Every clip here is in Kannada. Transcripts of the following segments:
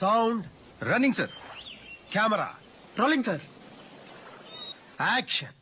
Sound running sir. Camera rolling sir. Action.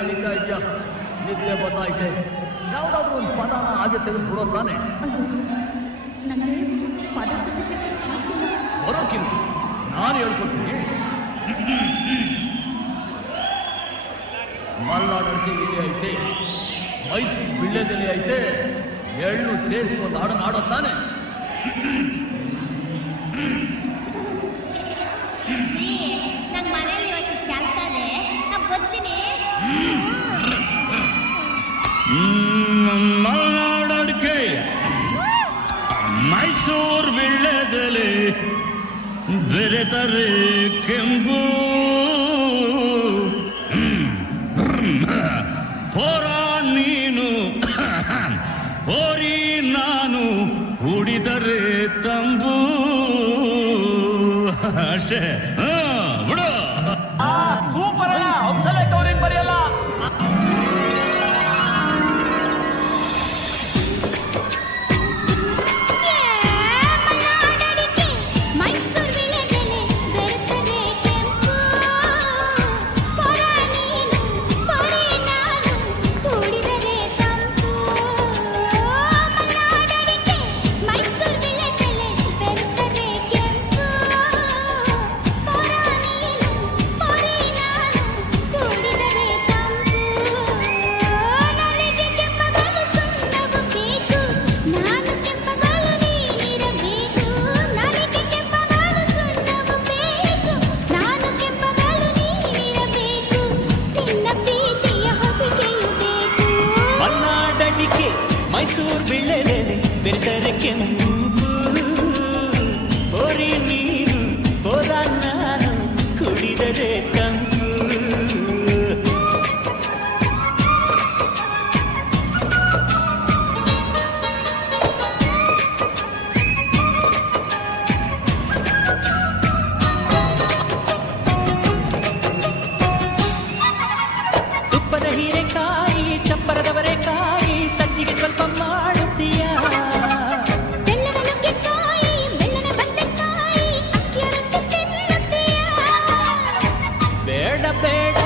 ಎಳಿತಾ ಇದೆಯಾ? ನಿದ್ದೆ ಬತ್ತಾಯ್ತೆ. ಯಾವ್ದಾದ್ರು ಒಂದು ಪದನ ಹಾಗೆ ತೆಗೆದು ಬಿಡೋದಾನೆ. ಬರೋಕಿಲ್ಲ, ನಾನು ಹೇಳ್ಕೊಡ್ತೀನಿ. ಮಲ್ನಾಡಕ್ಕೆ ಇಲ್ಲಿ ಐತೆ, ಮೈಸೂರು ಬಿಳ್ಳೆದೆಲೆ ಐತೆ, ಎಳ್ಳು ಸೇರಿಸಿ ಒಂದು ಹಾಡನ್ನು ಆಡೋದಾನೆ. ನಂಗೆ ಮನೇಲಿ ಇವತ್ತು ಕೆಲಸ ಇದೆ, ನಾ ಬರ್ತೀನಿ. ಮಲ್ನಾಡಕ್ಕೆ ಮೈಸೂರು ವಿಳ್ಳೆದೆಲೆ ಬೆರೆತರೆ ಕೆಂಪು ಪೋರ ನೀನು ಪೋರಿ ನಾನು ಉಡಿದರೆ ತಂಬು. ಅಷ್ಟೇ, ಬಿಡು. ಸೂಪರ್ ಅಲ್ಲ, ಹಂಸಲೇಖ ಅವ್ರೇನ್ ಬರೆಯಲ್ಲ. ಮೈಸೂರು ಬಿಳ್ಳೆದೆಲೆ ಬೆರೆತರೆ ಕೆಂಪು ಪೋರಿ ನೀನು ಪೋರ ನಾನು ಕುಡಿದರೆ ತಂಪು. ಬೇಡ ಬೇಡ